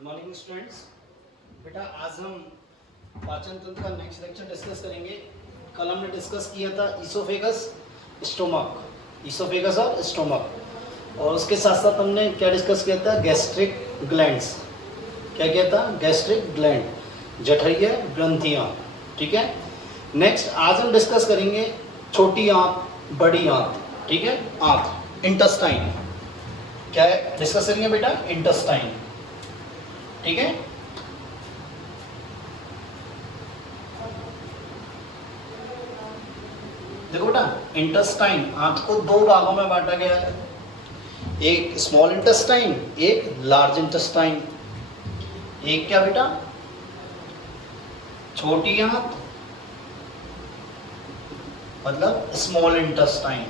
Good morning students. बेटा आज हम पाचन तंत्र का नेक्स्ट लेक्चर डिस्कस करेंगे। कल हमने डिस्कस किया था ईसोफेगस, स्टोमक, ईसोफेगस और स्टोमक, और उसके साथ साथ हमने क्या डिस्कस किया था, गैस्ट्रिक ग्लैंड्स। क्या किया था? गैस्ट्रिक ग्लैंड, जठरीय ग्रंथियाँ। ठीक है। नेक्स्ट आज हम डिस्कस करेंगे छोटी आंत, बड़ी आंत। ठीक है, आंत, इंटेस्टाइन। क्या है डिस्कस करेंगे बेटा? इंटेस्टाइन। ठीक है। देखो बेटा, इंटेस्टाइन आंत को दो भागों में बांटा गया है, एक स्मॉल इंटेस्टाइन, एक लार्ज इंटेस्टाइन। एक क्या बेटा? छोटी आंत मतलब स्मॉल इंटेस्टाइन,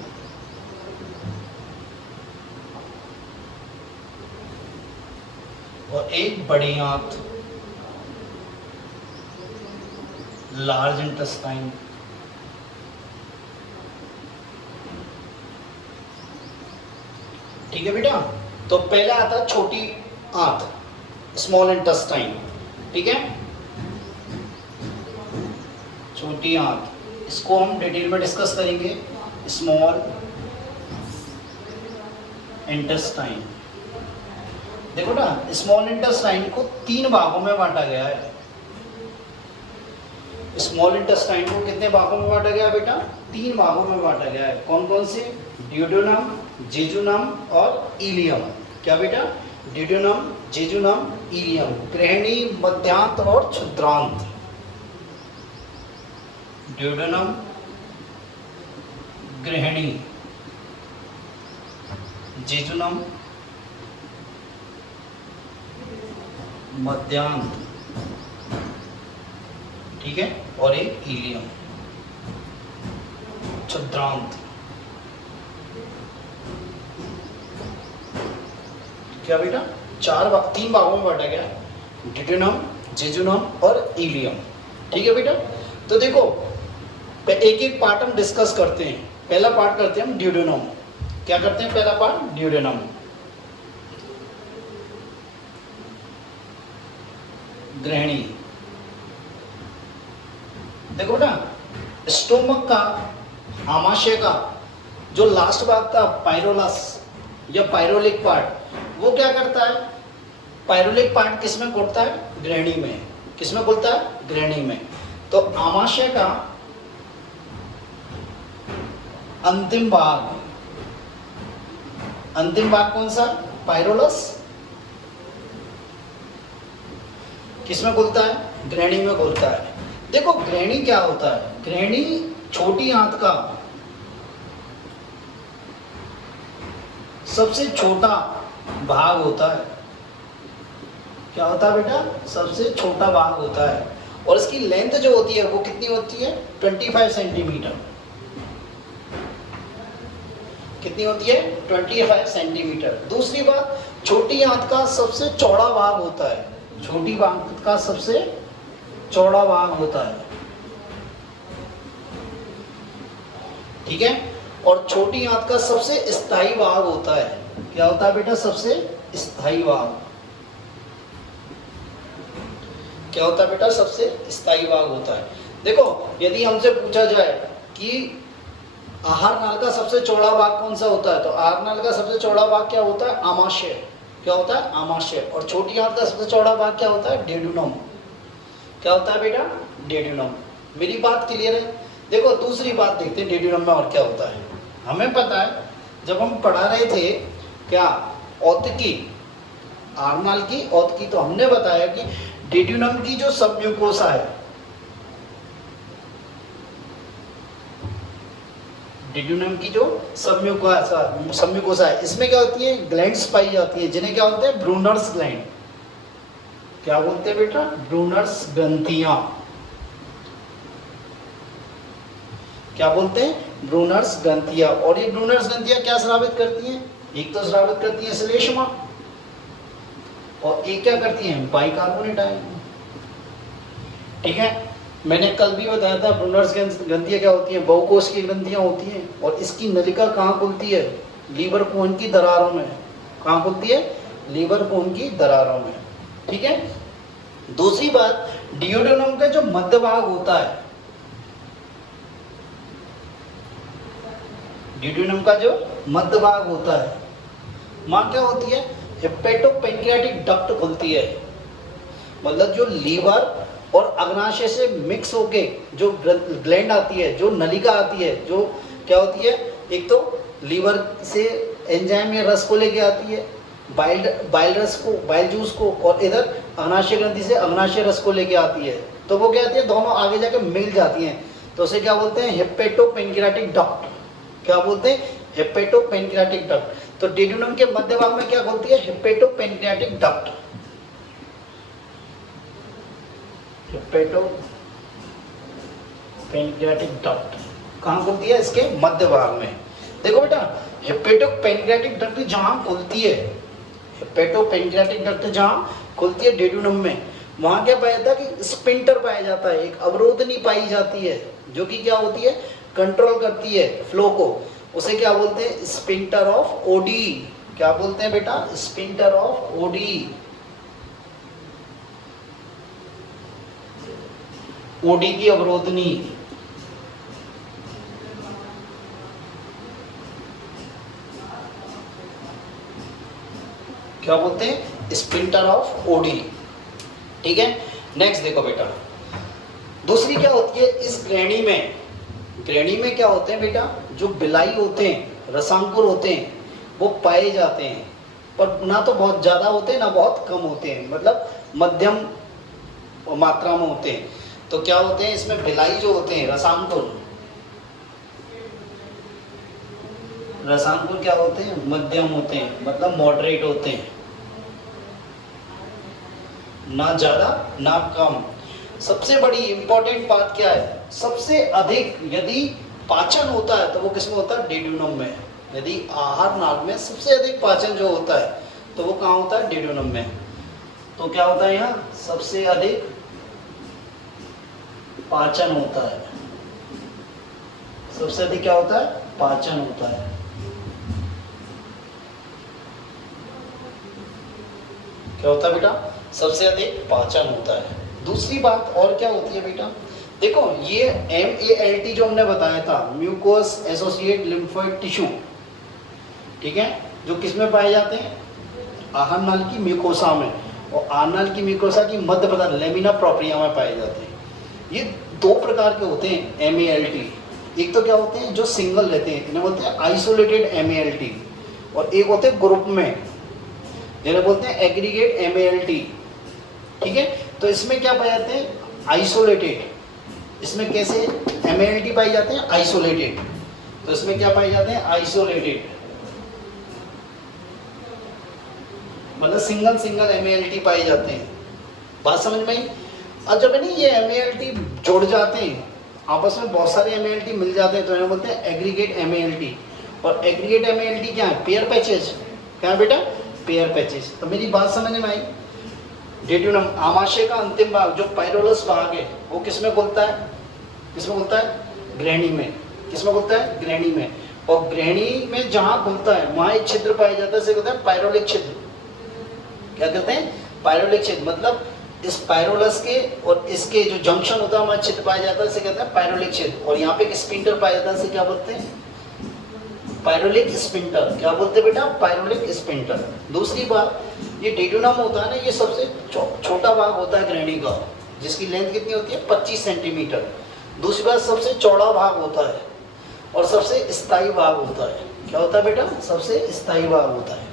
और एक बड़ी आंत लार्ज इंटेस्टाइन। ठीक है बेटा। तो पहले आता छोटी आंत, स्मॉल इंटेस्टाइन। ठीक है, छोटी आंत, इसको हम डिटेल में डिस्कस करेंगे। Small intestine. देखो ना, स्मॉल इंटेस्टाइन को तीन भागों में बांटा गया है। स्मॉल इंटेस्टाइन को कितने भागों में बांटा गया है बेटा? तीन भागों में बांटा गया है। कौन कौन से? ड्यूडेनम, जेजुनम और इलियम। क्या बेटा? ड्यूडेनम, जेजुनम, इलियम, गृहिणी, मध्यांत और क्षुद्रांत। ड्यूडेनम, गृहिणी, जेजुनम, मध्यांत, ठीक है, और एक इलियम, क्षुद्रांत। क्या बेटा? तीन भागों में बांटा गया, ड्यूडेनम, जेजुनम और इलियम। ठीक है बेटा। तो देखो, एक एक पार्ट हम डिस्कस करते हैं। पहला पार्ट करते हैं हम ड्यूडेनम। क्या करते हैं? पहला पार्ट ड्यूडेनम। गृहिणी। देखो बेटा, स्टोमक का, आमाशय का जो लास्ट भाग था, पायरोलस या पायरोलिक पार्ट, वो क्या करता है? पायरोलिक पार्ट किसमें घुलता है? गृहिणी में। किसमें घुलता है? गृहिणी में। तो आमाशय का अंतिम भाग, अंतिम भाग कौन सा? पायरोलस। किसमें घुलता है? गृहिणी में घुलता है। देखो, गृहिणी क्या होता है? गृहिणी छोटी आंत का सबसे छोटा भाग होता है। क्या होता है बेटा? सबसे छोटा भाग होता है, और इसकी लेंथ जो होती है वो कितनी होती है? 25 सेंटीमीटर। कितनी होती है? 25 सेंटीमीटर। दूसरी बात, छोटी आंत का सबसे चौड़ा भाग होता है। छोटी आंत का सबसे चौड़ा भाग होता है। ठीक है। और छोटी आंत का सबसे स्थायी भाग होता है। क्या होता है बेटा? सबसे स्थायी भाग। क्या होता है बेटा? सबसे स्थायी भाग होता है। देखो, यदि हमसे पूछा जाए कि आहार नाल का सबसे चौड़ा भाग कौन सा होता है, तो आहार नाल का सबसे चौड़ा भाग क्या होता है? आमाशय। क्या होता है? आमाशय। और छोटी आंत का सबसे चौड़ा भाग क्या होता है? ड्यूडेनम। क्या होता है बेटा? ड्यूडेनम। मेरी बात क्लियर है? देखो, दूसरी बात देखते हैं ड्यूडेनम में और क्या होता है। हमें पता है, जब हम पढ़ा रहे थे क्या, औतकी, आहारनाल की औतकी, तो हमने बताया कि ड्यूडेनम की जो सबम्यूकोसा है, ड्यूडेनम की जो सबम्यूकोसा है, इसमें क्या होती है? ग्लैंड्स पाई जाती है, जिन्हें क्या बोलते हैं? Brunner's gland. क्या बोलते हैं बेटा? ब्रूनर्स ग्रंथियां। क्या बोलते हैं? ब्रूनर्स ग्रंथियां। और ये ब्रूनर्स ग्रंथियां क्या स्रावित करती हैं? एक तो स्रावित करती है श्लेष्मा, और एक क्या करती हैं? Bicarbonate ion. ठीक है। मैंने कल भी बताया था, ब्रूनर्स ग्रंथियां क्या होती हैं? बहुकोश की ग्रंथियां होती हैं, और इसकी नलिका कहाँ खुलती है? लीवर कोन की दरारों में। कहाँ खुलती है? लीवर कोन की दरारों में। ठीक है। दूसरी बात, डियोडेनम का जो मध्य भाग होता है, डियोडेनम का जो मध्य भाग होता है, वहां क्या होती है, हेपेटोपेनक्रियाटिक डक्ट खुलती है। मतलब जो लीवर और अग्नाशय से मिक्स होके जो ग्लैंड आती है, जो नलिका आती है, जो क्या होती है, एक तो लीवर से एंजाइम या रस को लेके आती है, बाइल रस को, बाइल जूस को, और इधर अग्नाशय ग्रंथि से अग्नाशय रस को लेके आती है। तो वो क्या आती है, दोनों आगे जाके मिल जाती हैं, तो उसे क्या बोलते हैं, हेपेटोपेनक्रियाटिक डक्ट। क्या बोलते हैं, हेपेटोपेनक्रियाटिक डक्ट। तो डियोडेनम के मध्य भाग में क्या खुलती है, हेपेटोपेनक्रियाटिक डक्ट। हेपेटोपेनक्रियाटिक डक्ट कहाँ खुलती है, इसके मध्य भाग में। देखो बेटा, हेपेटोपेनक्रियाटिक डक्ट जहां खुलती है, हेपेटोपेनक्रियाटिक डक्ट जहां खुलती है डियोडेनम में, वहां क्या पाया जाता है कि स्पिंटर पाया जाता है, एक अवरोधनी पाई जाती है, जो कि क्या होती है, कंट्रोल करती है फ्लो को। उसे क्या बोलते हैं, स्पिंटर ऑफ ओडी। क्या बोलते हैं बेटा, स्पिंटर ऑफ ओडी। ओडी की अवरोधनी। क्या बोलते हैं, स्पिंटर ऑफ ओडी। ठीक है। नेक्स्ट देखो बेटा, दूसरी क्या होती है, इस ग्रहणी में, ग्रहणी में क्या होते हैं बेटा, जो बिलाई होते हैं, रसांकुर होते हैं, वो पाए जाते हैं, पर ना तो बहुत ज्यादा होते हैं ना बहुत कम होते हैं, मतलब मध्यम मात्रा में होते हैं। तो क्या होते हैं, इसमें बिलाई जो होते हैं, रसांकुर, रसांकुर क्या होते हैं, मध्यम होते हैं, मतलब मॉडरेट होते हैं, ना ज्यादा ना कम। सबसे बड़ी इंपॉर्टेंट बात क्या है, सबसे अधिक यदि पाचन होता है तो वो किसमें होता है, डियोडेनम में। यदि आहार नाल में सबसे अधिक पाचन जो होता है तो वो कहाँ होता है, डियोडेनम में। तो क्या होता है, यहाँ सबसे अधिक पाचन होता है, सबसे अधिक क्या होता है, पाचन होता है। क्या होता है बेटा, सबसे अधिक पाचन होता है। दूसरी बात और क्या होती है बेटा, देखो ये MALT जो हमने बताया था, म्यूकोस एसोसिएट लिम्फोइड टिश्यू, ठीक है, जो किसमें पाए जाते हैं, आहार नाल की म्यूकोसा में, और आहार नाल की म्यूकोसा की मध्य पदार्थ लेमिना प्रोप्रिया में पाए जाते हैं। ये दो प्रकार के होते हैं MALT। एक तो क्या होते हैं, जो सिंगल रहते हैं, इन्हें बोलते हैं आइसोलेटेड MALT, और एक होते हैं ग्रुप में, जिन्हें बोलते हैं एग्रीगेट MALT। ठीक है। तो इसमें क्या पाए जाते हैं, आइसोलेटेड। इसमें कैसे MALT पाए जाते हैं, आइसोलेटेड। तो इसमें क्या पाए जाते हैं, आइसोलेटेड, मतलब सिंगल सिंगल MALT पाए जाते हैं। बात समझ में आई। और जब नहीं ये MALT जोड़ जाते हैं, आपस में बहुत सारे MALT मिल जाते हैं, तो इन्हें बोलते हैं एग्रीगेट MALT। और एग्रीगेट MALT क्या है, पेयर पैचेज। क्या है बेटा, पेयर पैचेज। तो मेरी बात समझ में आई। डियोडेनम आमाशय का अंतिम भाग जो पाइरोलस भाग है, वो किसमें खुलता है, किसमें खुलता है, ग्रहणी में। किसमें खुलता है, ग्रहणी में। और ग्रहणी में जहां खुलता है वहां एक छिद्र पाया जाता है, इसे कहते हैं पाइरोलिक छिद्र। क्या कहते हैं, पाइरोलिक छिद्र। मतलब इस पाइरोलस के और इसके जो जंक्शन होता है वहां छिद्र पाया जाता है, इसे कहते हैं पाइरोलिक छिद्र। और यहाँ पे एक स्पिंटर पाया जाता है, इसे क्या बोलते हैं, पाइरोलिक स्पिंटर। क्या बोलते हैं बेटा, पाइरोलिक स्पिंटर। दूसरी बात, ये डियोडेनम होता है ना, ये सबसे छोटा भाग होता है ग्रहणी का, जिसकी लेंथ कितनी होती है, 25 सेंटीमीटर। दूसरी बात, सबसे चौड़ा भाग होता है और सबसे स्थायी भाग होता है। क्या होता है बेटा, सबसे स्थायी भाग होता है।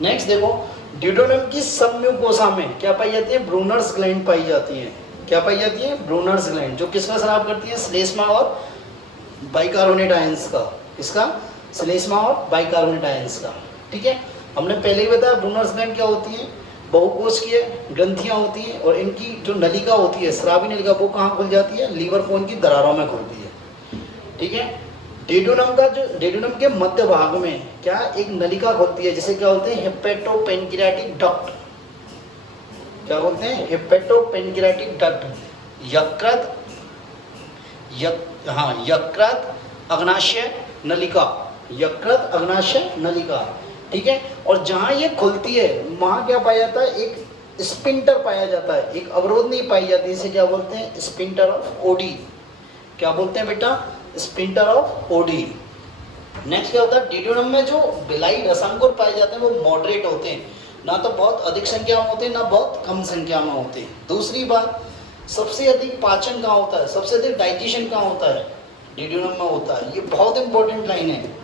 नेक्स्ट देखो, डियोडेनम की सबम्यूकोसा में क्या पाई जाती है, ब्रूनर्स ग्लैंड पाई जाती है। क्या पाई जाती है, ब्रूनर्स ग्लैंड, जो किसका स्राव करती है, श्लेष्मा और बाइकार्बोनेट आयंस का। किसका, श्लेष्मा और बाइकार्बोनेट आयंस का। ठीक है। हमने पहले ही बताया ब्रूनर्स ग्लैंड क्या होती है, बहुकोशिकीय ग्रंथियां होती हैं, और इनकी जो नलिका होती है, स्रावी नलिका, वो कहाँ खुल जाती है, लीवर कोन की दरारों में खुलती है। ठीक है। डियोडेनम का जो, डियोडेनम के मध्य भाग में क्या एक नलिका खुलती है, जिसे क्या बोलते हैं, हेपेटोपेनक्रियाटिक डक्ट। क्या बोलते हैं, हेपेटोपेनक्रियाटिक डक्ट। यकृत, यकृत अग्नाशय नलिका, यकृत अग्नाशय नलिका। ठीक है। और जहां ये खुलती है वहां क्या पाया जाता है, एक स्पिंटर पाया जाता है, एक अवरोध नहीं पाई जाती, इसे क्या बोलते हैं? Sphincter of OD. क्या बोलते हैं बेटा? Sphincter of OD. नेक्स्ट क्या होता है? डिड्यूनम में जो बिलाई रसांकुर पाए जाते हैं वो मॉडरेट होते हैं, ना तो बहुत अधिक संख्या में होते हैं ना बहुत कम संख्या में होते हैं। दूसरी बात, सबसे अधिक पाचन कहाँ होता है, सबसे अधिक डाइजेशन कहाँ होता है? डिड्यूनम में होता है। ये बहुत इंपॉर्टेंट लाइन है,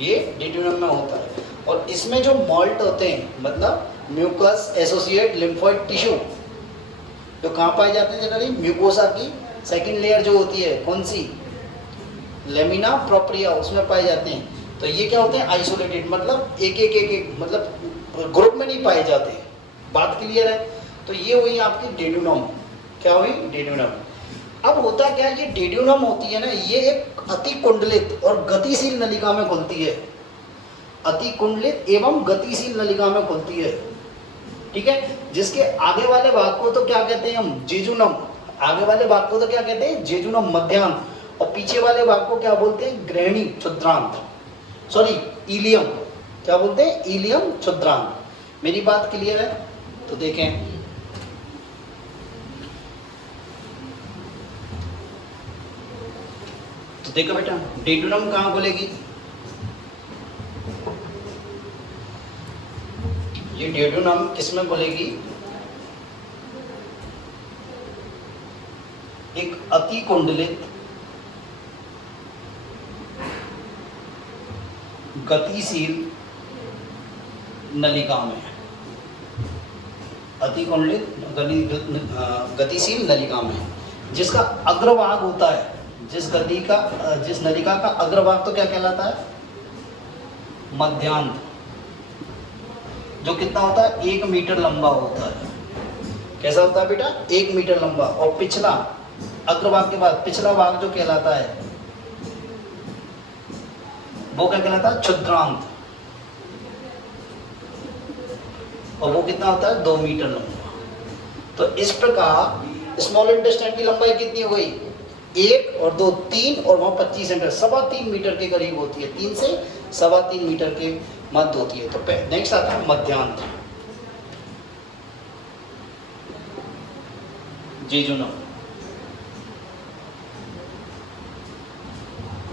ये डिड्यूनम में होता है। और इसमें जो मॉल्ट होते हैं, मतलब म्यूकस एसोसिएट लिम्फोइड टिश्यू, जो कहाँ पाए जाते हैं जनरली? म्यूकोसा की सेकेंड लेयर जो होती है, कौन सी? लेमिना प्रोप्रिया, उसमें पाए जाते हैं। तो ये क्या होते हैं? आइसोलेटेड, मतलब एक मतलब ग्रुप में नहीं पाए जाते। बात क्लियर है? तो ये हुई आपकी डिड्यूनम। क्या हुई? डिड्यूनम। अब होता क्या, ये डिड्यूनम होती है ना, ये एक अति कुंडलित और गतिशील नलिका में खुलती है। अति कुंडलित एवं गतिशील नलिका में खुलती है, ठीक है। जिसके आगे वाले भाग को तो क्या कहते हैं हम? जेजुनम। आगे वाले भाग को तो क्या कहते हैं? जेजुनम मध्यांत। और पीछे वाले भाग को क्या बोलते हैं? ग्रहणी क्षुद्रांत, सॉरी इलियम। क्या बोलते हैं? इलियम क्षुद्रांत। मेरी बात क्लियर है? तो देखें, तो देखो बेटा, डिड्यूनम कहाँ खुलेगी? ये डिड्यूनम किसमें खुलेगी? एक अति कुंडलित गतिशील नलिका में। अति कुंडलित गतिशील नलिका में, जिसका अग्रभाग होता है, जिस नलिका का अग्रभाग तो क्या कहलाता है? मध्यांत, जो कितना होता है? 1 मीटर लंबा होता है। कैसा होता है बेटा? 1 मीटर लंबा। और पिछला, अग्रभाग के बाद पिछला भाग जो कहलाता है वो क्या कहलाता है? क्षुद्रांत। और वो कितना होता है? 2 मीटर लंबा। तो इस प्रकार स्मॉल इंटेस्टाइन की लंबाई कितनी हो गई? 1 और 2 3 और वहाँ 25 सेंटीमीटर, 3.25 मीटर के करीब होती है। 3 से 3.25 मीटर के मध्य होती है। तो नेक्स्ट आता है मध्यांत, जेजुनम।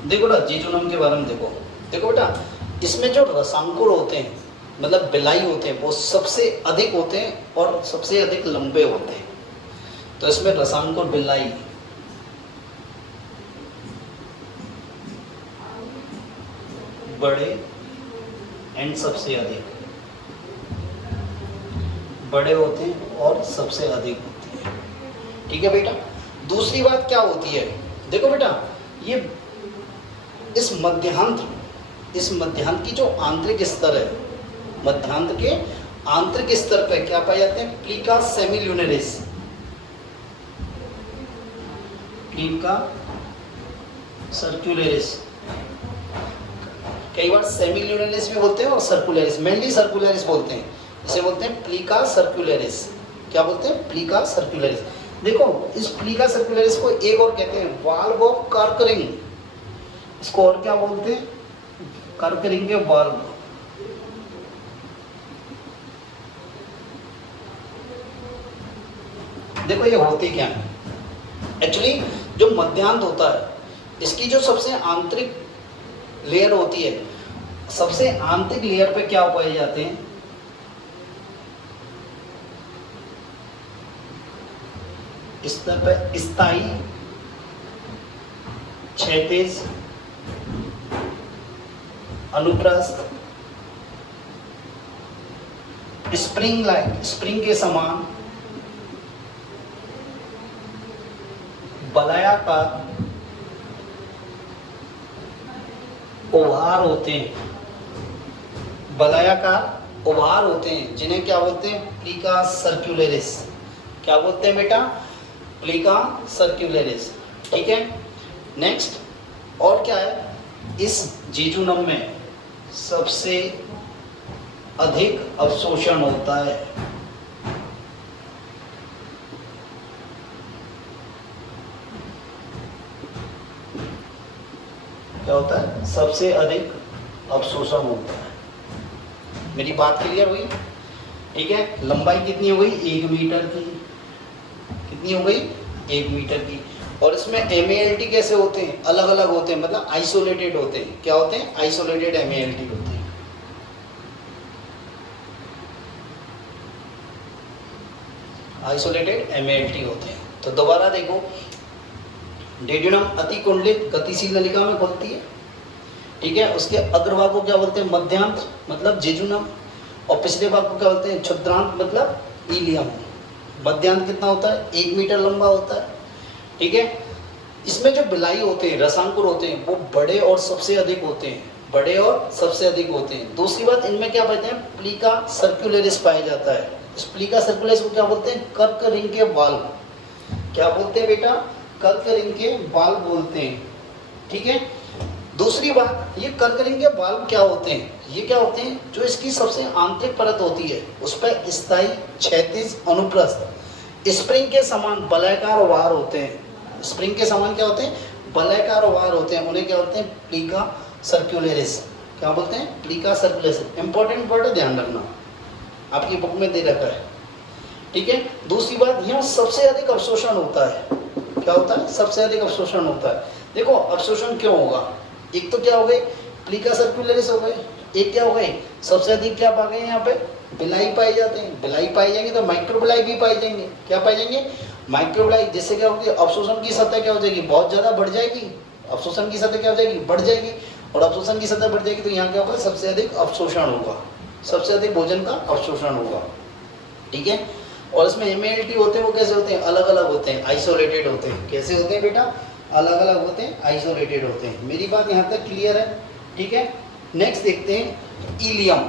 देखो ना, जेजुनम के बारे में देखो बेटा, इसमें जो रसांकुर होते हैं, मतलब बिलाई होते हैं, वो सबसे अधिक होते हैं और सबसे अधिक लंबे होते हैं। तो इसमें रसांकुर बिलाई बड़े एंड सबसे अधिक बड़े होते हैं और सबसे अधिक होते हैं, ठीक है बेटा। दूसरी बात क्या होती है? देखो बेटा, ये इस मध्यांत की जो आंतरिक स्तर है, मध्यांत के आंतरिक स्तर पे क्या पाए जाते हैं? प्लीका सेमिल्यूनरिस। प्लीका सर्कुलरिस, कई बार सेमिल्यूनरिस भी बोलते हैं और सर्कुलरिस, मेनली सर्कुलरिस बोलते हैं। इसे बोलते हैं प्लीका सर्कुलरिस। क्या बोलते हैं? प्लीका सर्कुलरिस। देखो, इस प्लीका सर्कुलरिस को एक और कहते हैं वाल्व ऑफ कर्करिंग। इसको और क्या बोलते हैं? कर्करिंग के वाल्व। देखो ये होती क्या है एक्चुअली, जो मध्यांत होता है, इसकी जो सबसे आंतरिक लेयर होती है, सबसे आंतरिक लेयर पे क्या पाए जाते हैं? स्तर पे स्थायी, क्षैतिज, अनुप्रस्थ, स्प्रिंग लाइक, स्प्रिंग के समान, वलयाकार उभार होते हैं। वलयाकार उभार होते हैं, जिन्हें क्या बोलते हैं? प्लीका सर्कुलरिस। क्या बोलते हैं बेटा? प्लीका सर्कुलरिस, ठीक है। नेक्स्ट और क्या है? इस जेजुनम में सबसे अधिक अवशोषण होता है। क्या होता है? सबसे अधिक अवशोषण होता है। मेरी बात क्लियर हुई? ठीक है, लंबाई कितनी हो गई 1 मीटर की, कितनी हो गई 1 मीटर की। और इसमें MALT कैसे होते हैं, अलग अलग होते हैं, मतलब आइसोलेटेड होते हैं। क्या होते हैं, आइसोलेटेड MALT होते हैं। आइसोलेटेड MALT होते हैं। तो दोबारा देखो, डेड्यूनम अति कुंडलित गतिशील नलिका में खुलती है, ठीक है। उसके अग्रभाग को क्या बोलते हैं, मध्यांत मतलब जेजुनम, और पिछले भाग को क्या बोलते हैं, क्षुद्रांत मतलब इलियम। मध्यांत कितना होता है, 1 मीटर लंबा होता है, ठीक है। इसमें जो बिलाई होते हैं, रसांकुर होते हैं, वो बड़े और सबसे अधिक होते हैं, बड़े और सबसे अधिक होते हैं। दूसरी बात, इनमें क्या पाते हैं, प्लीका सर्कुलरिस पाया जाता है। इस प्लीका सर्कुलरिस को क्या बोलते हैं, कर्क रिंग के बाल। क्या बोलते हैं बेटा, कर्क रिंग के बाल बोलते हैं, ठीक है। दूसरी बात, ये कर्क रिंग के बाल क्या होते हैं, ये क्या होते हैं, जो इसकी सबसे आंतरिक परत होती है उस पर स्थायी क्षैतिज अनुप्रस्थ स्प्रिंग के समान वलयाकार वार होते हैं। स्प्रिंग के समान क्या होते हैं, वलयाकार वार होते हैं, उन्हें क्या बोलते हैं, प्लीका सर्कुलरिस। क्या बोलते हैं, प्लीका सर्कुलरिस। इंपॉर्टेंट वर्ड है, ध्यान रखना, आपकी बुक में दे रखा है, ठीक है। दूसरी बात, यहाँ सबसे अधिक अवशोषण होता है। क्या होता है, सबसे अधिक अवशोषण होता है। देखो अवशोषण क्यों होगा, एक तो क्या हो गई, प्लीका सर्कुलरिस हो गई, एक क्या हो गई, सबसे अधिक क्या पा गए यहाँ पे, बिलाई पाए जाते हैं। बिलाई पाई जाएंगे तो माइक्रोबिलाई भी पाई जाएंगे। क्या पाई जाएंगे, माइक्रोबिलाई। जिससे क्या होगी, अवशोषण की सतह क्या हो जाएगी, बहुत ज़्यादा बढ़ जाएगी। अवशोषण की सतह क्या हो जाएगी, बढ़ जाएगी। और अवशोषण की सतह बढ़ जाएगी तो यहाँ क्या होगा, सबसे अधिक अवशोषण होगा, सबसे अधिक भोजन का अवशोषण होगा, ठीक है। और इसमें MALT होते हैं, वो कैसे होते हैं, अलग अलग होते हैं, आइसोलेटेड होते हैं। कैसे होते हैं बेटा, अलग अलग होते हैं, आइसोलेटेड होते हैं। मेरी बात यहाँ तक क्लियर है, ठीक है। नेक्स्ट देखते हैं इलियम।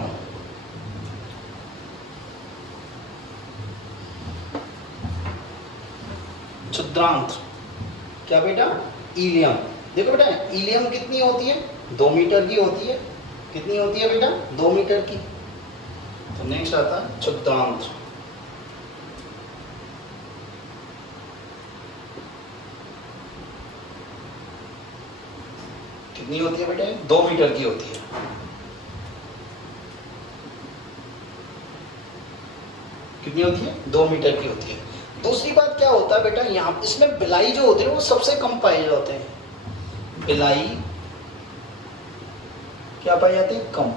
क्षुद्रांत। क्या बेटा, इलियम। देखो बेटा, इलियम कितनी होती है, 2 मीटर की होती है। कितनी होती है बेटा, 2 मीटर की। तो नेक्स्ट आता है क्षुद्रांत। कितनी होती है बेटा, 2 मीटर की होती है। कितनी होती है, 2 मीटर की होती है। दूसरी बात क्या होता है बेटा, यहाँ इसमें बिलाई जो होते हैं वो सबसे कम पाए जाते हैं। बिलाई क्या पाए जाते हैं, कम।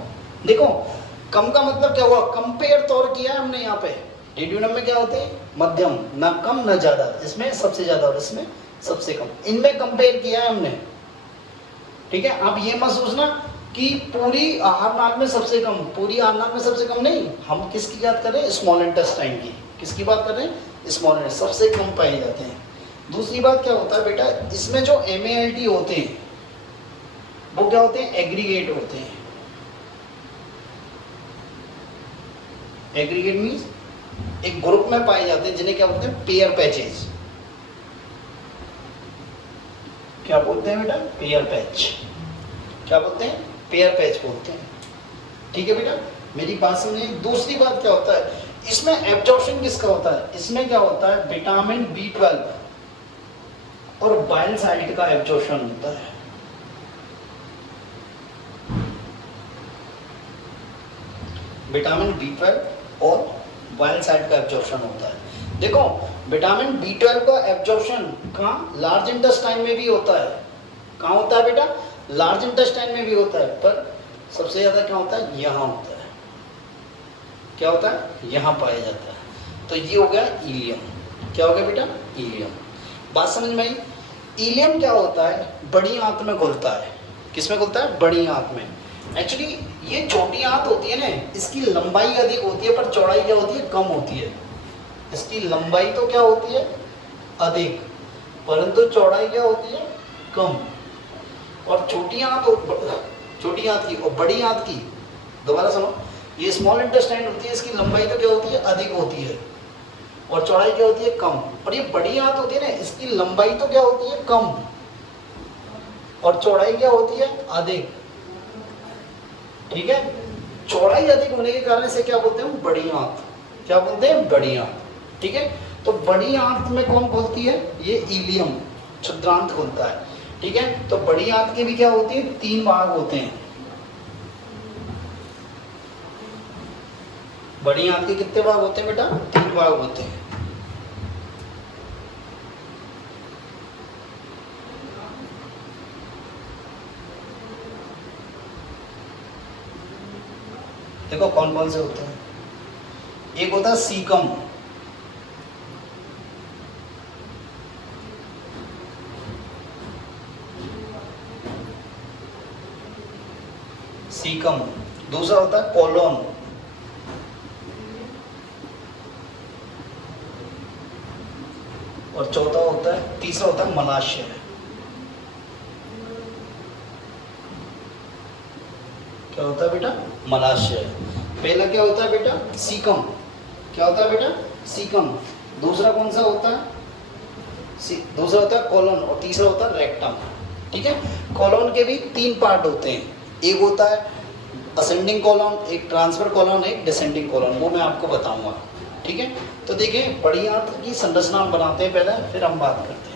देखो कम का मतलब क्या हुआ, कंपेयर तौर किया है हमने यहाँ पे। डेड्यूनम में क्या होते हैं, मध्यम, ना कम ना ज्यादा, इसमें सबसे ज्यादा और इसमें सबसे कम, इनमें कंपेयर किया है हमने, ठीक है। आप ये मत सोचना कि पूरी आहार नाल में सबसे कम, पूरी आहार नाल में सबसे कम नहीं, हम किसकी बात कर रहे हैं, स्मॉल इंटेस्टाइन की। किसकी बात कर रहे हैं, स्मॉल इंटेस्टाइन, सबसे कम पाए जाते हैं। दूसरी बात क्या होता है बेटा, इसमें जो MALT होते हैं वो क्या होते हैं, एग्रीगेट होते हैं। एग्रीगेट मीन्स एक ग्रुप में पाए जाते हैं, जिन्हें क्या बोलते हैं, पेयर पैचेज। क्या बोलते हैं बेटा, पेयर पैच। क्या बोलते हैं, पेयर पैच बोलते हैं, ठीक है बेटा। मेरी बात सुनिए। दूसरी बात क्या होता है, इसमें एब्जॉर्प्शन किसका होता है, इसमें क्या होता है, विटामिन B12 और बाइल साल्ट का एब्जॉर्प्शन होता है। विटामिन B12 और बाइल साल्ट का एब्जॉर्प्शन होता है। देखो विटामिन B12 का एब्जॉर्प्शन कहाँ, लार्ज इंटेस्टाइन में भी होता है। कहाँ होता है बेटा, लार्ज इंटेस्टाइन में भी होता है, पर सबसे ज्यादा क्या होता है, यहाँ होता है। क्या होता है, यहाँ पाया जाता है। तो ये हो गया इलियम। क्या हो गया बेटा, इलियम। बात समझ में आई। इलियम क्या होता है, बड़ी आंत में घुलता है। किस में घुलता है, बड़ी आंत में। एक्चुअली ये छोटी आंत होती है ना, इसकी लंबाई अधिक होती है पर चौड़ाई क्या होती है, कम होती है। इसकी लंबाई तो क्या होती है, अधिक, परंतु चौड़ाई क्या होती है, कम। और छोटी आंत की और बड़ी आंत की, दोबारा सुनो, ये स्मॉल इंटेस्टाइन होती है, इसकी लंबाई तो क्या होती है, अधिक होती है और चौड़ाई क्या होती है, कम। और ये बड़ी आंत होती है ना, इसकी लंबाई तो क्या होती है, कम और चौड़ाई क्या होती है, अधिक, ठीक है। चौड़ाई अधिक होने के कारण से क्या बोलते हैं, बड़ी आंत। क्या बोलते हैं, बड़ी आंत, ठीक है। तो बड़ी आंत में कौन खुलती है, ये इलियम, क्षुद्रांत खुलता है, ठीक है। तो बड़ी आंत के भी क्या होती है, 3 भाग होते हैं। बड़ी आंत के कितने भाग होते हैं बेटा? 3 भाग होते हैं। देखो कौन कौन से होते हैं। एक होता है सीकम, सीकम। दूसरा होता है कोलोन, और चौथा होता है, तीसरा होता है मलाशय। क्या होता है बेटा? मलाशय। पहला क्या होता है बेटा? सीकम। क्या होता है बेटा? सीकम। दूसरा कौन सा होता है? दूसरा होता है कोलोन, और तीसरा होता है रेक्टम। ठीक है। कोलोन के भी 3 पार्ट होते हैं। एक होता है असेंडिंग कोलोन, एक ट्रांसफर कोलोन, एक डिसेंडिंग कोलोन। वो मैं आपको बताऊंगा। ठीक है। तो देखिए बड़ी आंत की संरचना हम बनाते हैं पहले, फिर हम बात करते हैं।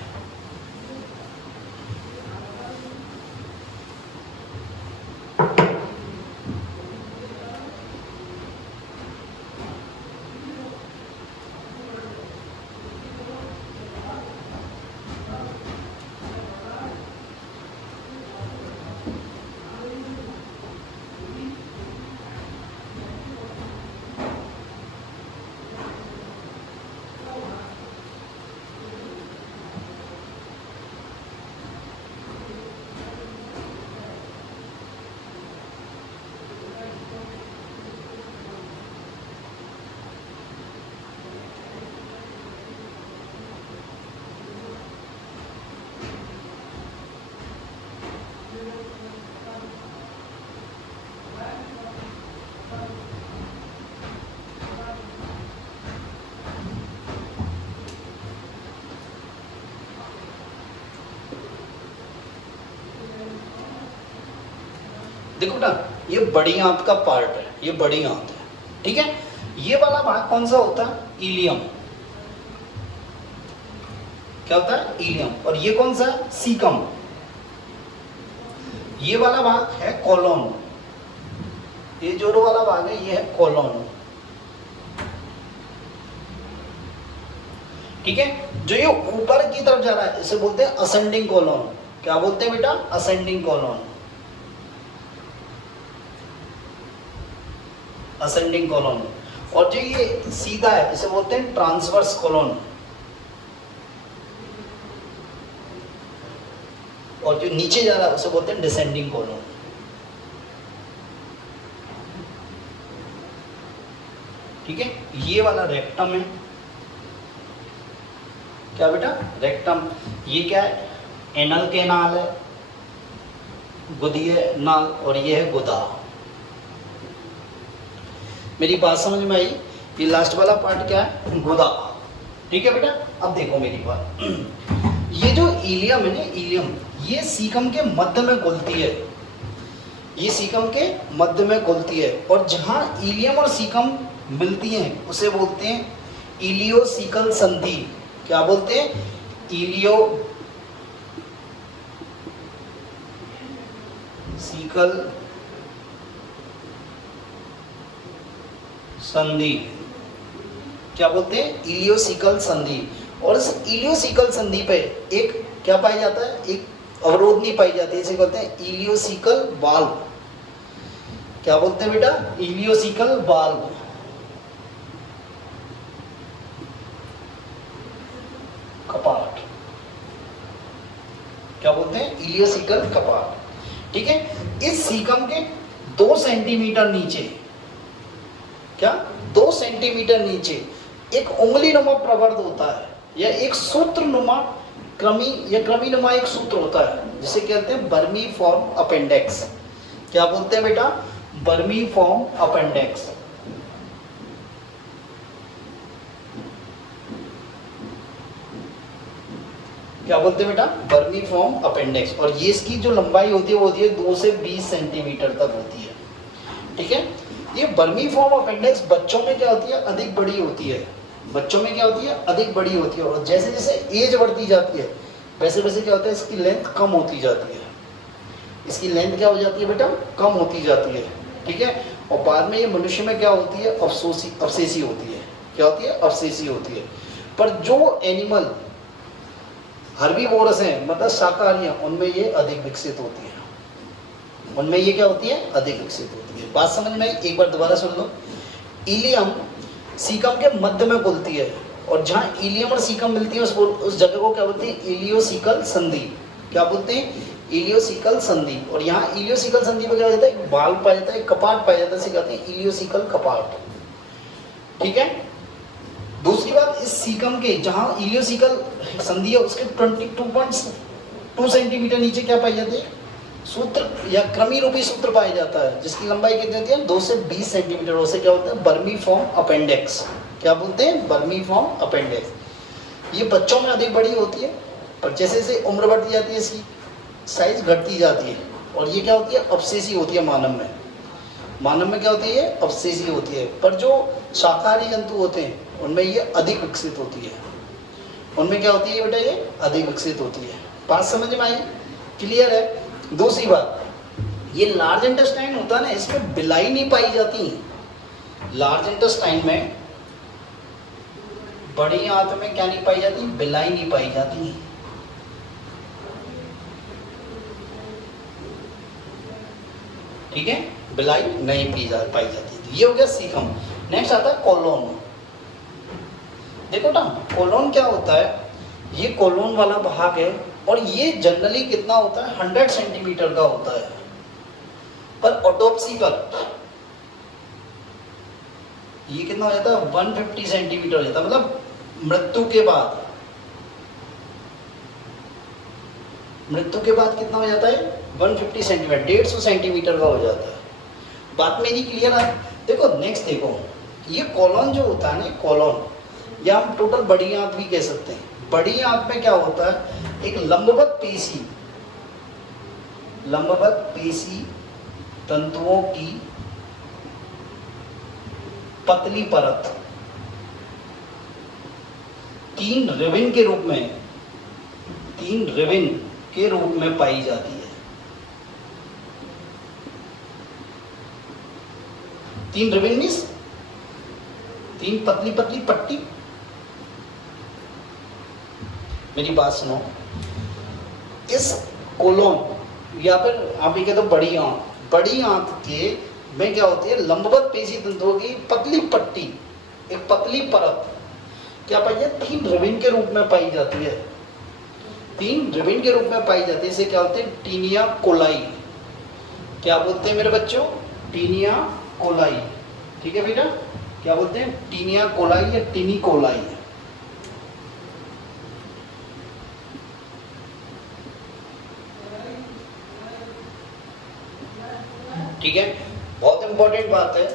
देखो ना, ये बड़ी आंत का पार्ट है, ये बड़ी आंत है। ठीक है। ये वाला भाग कौन सा होता है? इलियम। क्या होता है? इलियम। और ये कौन सा? सीकम। ये वाला भाग है कोलोन। ये जो वाला भाग है ये है कोलोन। ठीक है। जो ये ऊपर की तरफ जा रहा है इसे बोलते हैं असेंडिंग कोलोन। क्या बोलते हैं बेटा? Ascending colon. Ascending colon. और जो ये सीधा है इसे बोलते हैं ट्रांसवर्स कोलोन। और जो नीचे जा रहा है उसे बोलते हैं डिसेंडिंग कोलोन। ठीक है। ये वाला रेक्टम है। क्या बेटा? रेक्टम। ये क्या है? एनल कैनाल है, गुदीय नाल, और ये है गुदा। मेरी बात समझ में आई? ये लास्ट वाला पार्ट क्या है? गुदा। ठीक है बेटा। अब देखो मेरी बात, ये जो इलियम है ना, इलियम, ये सीकम के मध्य में घुलती है। ये सीकम के मध्य में घुलती है, और जहां इलियम और सीकम मिलती हैं उसे बोलते हैं इलियोसिकल संधि। क्या बोलते हैं? इलियोसिकल संधि। क्या बोलते हैं? इलियोसिकल संधि। और इस इलियोसिकल संधि पे एक क्या पाया जाता है? एक अवरोध नहीं पाई जाती, इसे कहते हैं इलियोसिकल वाल्व। क्या बोलते हैं बेटा? Ileocaecal valve. कपाट। क्या बोलते हैं? इलियोसिकल कपाट। ठीक है। इस सीकम के 2 सेंटीमीटर नीचे, क्या 2 सेंटीमीटर नीचे एक उंगली नुमा प्रवर्ध होता है, या एक सूत्र नुमा क्रमी नुमा एक सूत्र होता है जिसे कहते हैं बर्मी फॉर्म अपेंडेक्स। क्या बोलते हैं बेटा? बर्मी फॉर्म अपेंडेक्स। क्या बोलते हैं बेटा? बर्मी फॉर्म अपेंडेक्स। और ये इसकी जो लंबाई होती है वो होती है 2 से 20 सेंटीमीटर तक होती है। ठीक है। ये बर्मी फॉर्म अपेंडिक्स बच्चों में क्या होती है? अधिक बड़ी होती है। बच्चों में क्या होती है? अधिक बड़ी होती है। और जैसे जैसे एज बढ़ती जाती है वैसे वैसे क्या होता है? इसकी लेंथ कम होती जाती है। इसकी लेंथ क्या हो जाती है बेटा? कम होती जाती है। ठीक है। और बाद में ये मनुष्य में क्या होती है, अवशेषी होती है। क्या होती है, अवशेषी होती है। पर जो एनिमल हर्बीवोरस हैं, मतलब शाकाहारी हैं, उनमें ये अधिक विकसित होती है। उनमें ये क्या होती है, अधिक विकसित होती है। बात समझ में आई? एक बार दोबारा सुन लो। इलियम सीकम के मध्य में खुलती है, और जहाँ इलियम और सीकम मिलती है उस जगह को क्या बोलते हैं, इलियोसिकल संधि। क्या बोलते हैं, इलियोसिकल संधि। और यहाँ इलियोसिकल संधि में क्या हो जाता है, बाल पाया जाता है, कपाट पाया जाता है, सिखाते हैं इलियोसिकल कपाट। ठीक है। दूसरी बात, इस सीकम के जहाँ इलियोसिकल संधि है उसके 22.2 सेंटीमीटर नीचे क्या पाई जाती है, सूत्र या क्रमी रूपी सूत्र पाया जाता है, जिसकी लंबाई कितनी होती है, 2 से 20 सेंटीमीटर। उसे क्या बोलते हैं, बर्मीफॉर्म अपेंडिक्स। क्या बोलते हैं, बर्मीफॉर्म अपेंडिक्स। ये बच्चों में अधिक बड़ी होती है, पर जैसे जैसे उम्र बढ़ती जाती है इसकी साइज घटती जाती है, और ये क्या होती है, अवशेषी होती है। मानव में क्या होती है, अवशेषी होती है। पर जो शाकाहारी जंतु होते हैं उनमें ये अधिक विकसित होती है। उनमें क्या होती है बेटा, ये अधिक विकसित होती है। बात समझ में आई? क्लियर है। दूसरी बात, ये लार्ज इंटेस्टाइन होता है ना, इसमें बिलाई नहीं पाई जाती। लार्ज इंटेस्टाइन में, बड़ी आंत में क्या नहीं पाई जाती, बिलाई नहीं पाई जाती। ठीक है, बिलाई नहीं पाई जाती। ये हो गया सीकम। नेक्स्ट आता है कोलोन। देखो ना, कोलोन क्या होता है, ये कोलोन वाला भाग है, और ये जनरली कितना होता है, 100 सेंटीमीटर का होता है। पर ऑटोप्सी पर ये कितना हो जाता है, 150 सेंटीमीटर हो जाता है। मतलब मृत्यु के बाद कितना हो जाता है, 150 सेंटीमीटर, 150 सेंटीमीटर का हो जाता है। बात मेरी क्लियर है? देखो नेक्स्ट देखो, ये कोलोन जो होता है ना, कोलोन, या हम टोटल बड़ी आंत भी कह सकते हैं। बड़ी आंत में क्या होता है, एक लंबवत पेशी तंतुओं की पतली परत 3 रिबन के रूप में पाई जाती है। 3 रिबन मीन्स 3 पतली पट्टी। मेरी बात सुनो, इस कोलोन या फिर आप ये कहते हो बड़ी आंत के में क्या होती है, लंबवत पेशी तंतुओं की पतली पट्टी, एक पतली परत क्या पाई जाती है, 3 रिबन के रूप में पाई जाती है। 3 रिबन के रूप में पाई जाती है। इसे क्या बोलते हैं, टीनिया कोलाई। क्या बोलते हैं मेरे बच्चों, टीनिया कोलाई। ठीक है बेटा, क्या बोलते हैं, टीनिया कोलाई या टीनी कोलाई। ठीक है, बहुत इंपॉर्टेंट बात है।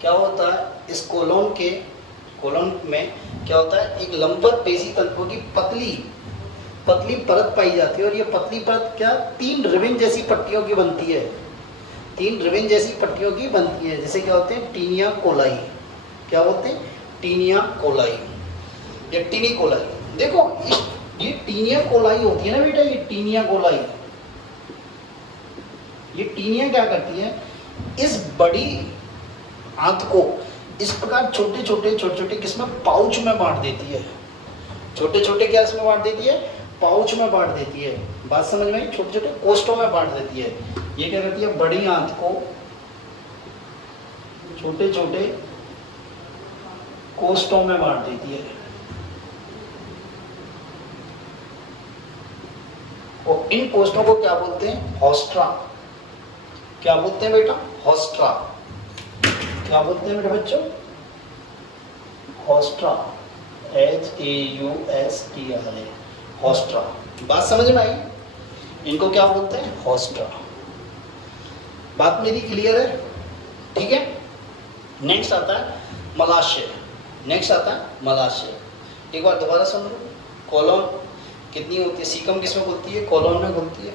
क्या होता है, इस कोलोन में क्या होता है, एक लंबवत पेशी तंतुओं की पतली परत पाई जाती है। और ये पतली परत क्या, 3 रिबन जैसी पट्टियों की बनती है। 3 रिबन जैसी पट्टियों की बनती है, जिसे क्या होते हैं, टीनिया कोलाई। क्या बोलते हैं, टीनिया कोलाई या टीनी कोलाई। देखो ये टीनिया कोलाई होती है ना बेटा, ये टीनिया कोलाई, ये टीनिया क्या करती है, इस बड़ी आंत को इस प्रकार छोटे छोटे किस्में पाउच में बांट देती है। छोटे क्या इसमें बांट देती है, पाउच में बांट देती है। बात समझ में आई? छोटे कोष्ठों में बांट देती है। ये क्या करती है, बड़ी आंत को छोटे कोष्ठों में बांट देती है। और इन कोष्ठों को क्या बोलते हैं, हॉस्ट्रा। क्या बोलते हैं बेटा, हॉस्ट्रा। क्या बोलते हैं बेटा बच्चों, हॉस्ट्रा, HAUSTRA, हॉस्ट्रा। बात समझ में आई? इनको क्या बोलते हैं, हॉस्ट्रा। बात मेरी क्लियर है? ठीक है। नेक्स्ट आता है मलाशय। एक बार दोबारा सुन लो। कोलोन कितनी होती है, सीकम किसमें खुलती है, कोलोन में खुलती है।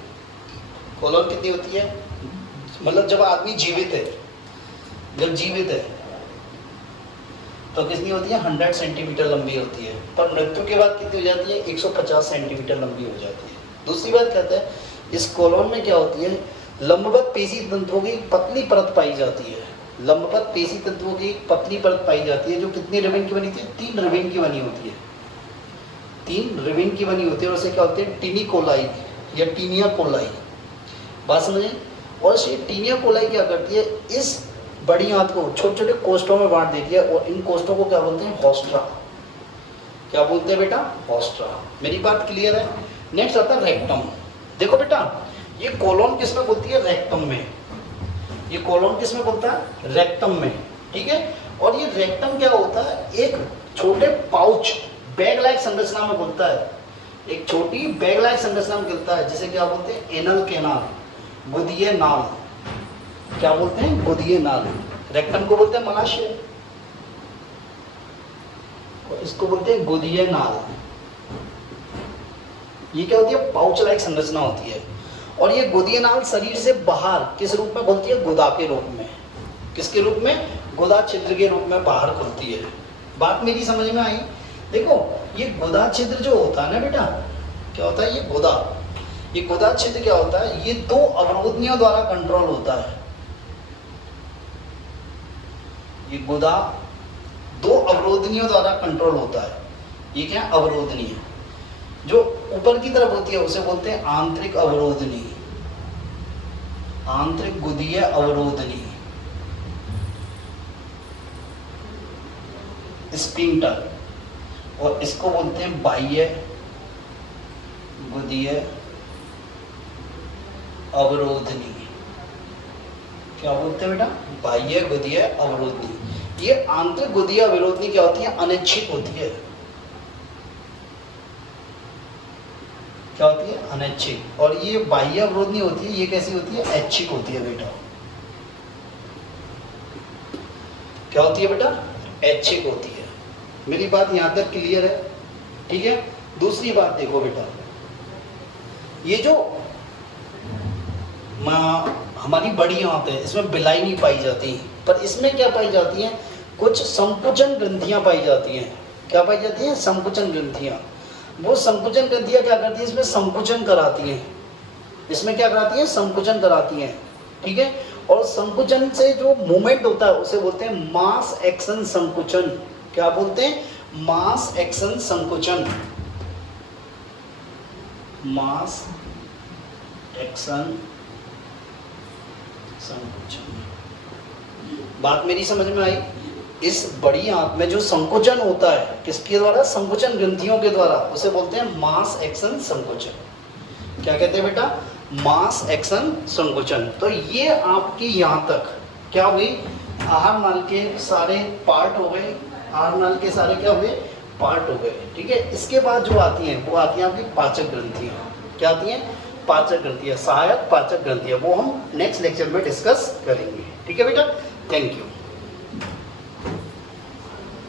कोलोन कितनी होती है, मतलब जब आदमी जीवित है, तो कितनी होती है, 100 सेंटीमीटर लंबी होती है। पर मृत्यु के बाद कितनी हो जाती है, 150 सेंटीमीटर लंबी हो जाती है। दूसरी बात कहते हैं, इस कोलोन में क्या होती है, लंबवत पेशी तंतुओं की पतली परत पाई जाती है। लंबवत पेशी तंतुओं की एक पतली परत पाई जाती है जो कितनी रिबन की बनी होती है? 3 रिबन की बनी होती है। 3 रिबन की बनी होती है और उसे क्या होते हैं? टीनी कोलाई या टीनिया कोलाई। बात समझे? और ये टीनिया कोलाई क्या करती है? इस बड़ी आंत को छोटे छोटे कोष्ठों में बांट देती है और इन कोष्ठों को क्या बोलते हैं? हॉस्ट्रा। क्या बोलते हैं बेटा? हॉस्ट्रा। मेरी बात क्लियर है? नेक्स्ट आता है रेक्टम। देखो बेटा, ये कोलोन किसमें बोलती है? रेक्टम में। ये कोलोन किसमें बोलता है? रेक्टम में। ठीक है। और ये रेक्टम क्या होता है? एक छोटे पाउच बैग लाइक संरचना में बोलता है। एक छोटी बैग लाइक संरचना में गिरता है जिसे क्या बोलते हैं? एनल कैनाल, गुदीय नाल। क्या बोलते हैं? गुदीय नाल। रेक्टम को बोलते हैं मलाशय, इसको बोलते हैं गुदीय नाल। ये क्या होती है? पाउच लाइक संरचना होती है। और ये गुदीय नाल शरीर से बाहर किस रूप में खुलती है? गुदा के रूप में। किसके रूप में? गुदा छिद्र के रूप में बाहर खुलती है। बात मेरी समझ में आई? देखो, ये गुदा छिद्र जो होता है ना बेटा, क्या होता है? ये गुदा छिद्र क्या होता है? ये 2 अवरोधनियों द्वारा कंट्रोल होता है। ये गुदा 2 अवरोधनियों द्वारा कंट्रोल होता है। ये क्या? अवरोधनी। जो ऊपर की तरफ होती है उसे बोलते हैं आंतरिक अवरोधनी, आंतरिक गुदीय अवरोधनी, स्पिंक्टर। और इसको बोलते हैं बाह्य गुदीय अवरोधनी। क्या बोलते हैं बेटा? बाह्य गुदीय अवरोधनी। ये आंतरिक गुदीय अवरोधनी क्या होती है? अनैच्छिक होती है। क्या होती है? अनैच्छिक। और ये बाह्य अवरोधनी होती है, ये कैसी होती है? ऐच्छिक होती है बेटा। क्या होती है बेटा? ऐच्छिक होती है। मेरी बात यहां तक क्लियर है? ठीक है। दूसरी बात देखो बेटा, ये जो हमारी बड़ी आंत है इसमें बिलाई नहीं पाई जाती, पर इसमें क्या पाई जाती है? कुछ संकुचन ग्रंथियां पाई जाती हैं। क्या पाई जाती हैं? संकुचन ग्रंथियां। वो संकुचन ग्रंथियां क्या करती हैं? इसमें संकुचन कराती हैं। इसमें क्या कराती हैं? संकुचन कराती हैं। ठीक है। और संकुचन से जो मूवमेंट होता है उसे बोलते हैं मास एक्शन संकुचन। क्या बोलते हैं? मास एक्शन संकुचन। मास एक्शन संकुचन। बात मेरी समझ में आई? इस बड़ी आंत में जो संकुचन होता है किसके द्वारा? संकुचन ग्रंथियों के द्वारा, उसे बोलते हैं मास एक्शन संकुचन। क्या कहते हैं बेटा? मास एक्शन संकुचन। तो ये आपकी यहाँ तक क्या हुई? आहार नाल के सारे पार्ट हो गए। आहार नाल के सारे क्या हुए? पार्ट हो गए। ठीक है। इसके बाद जो आती हैं वो आती हैं आपकी पाचक ग्रंथियाँ। क्या आती हैं? पाचक ग्रंथियाँ, सहायक पाचक ग्रंथियाँ। वो हम नेक्स्ट लेक्चर में डिस्कस करेंगे। ठीक है बेटा? Thank you.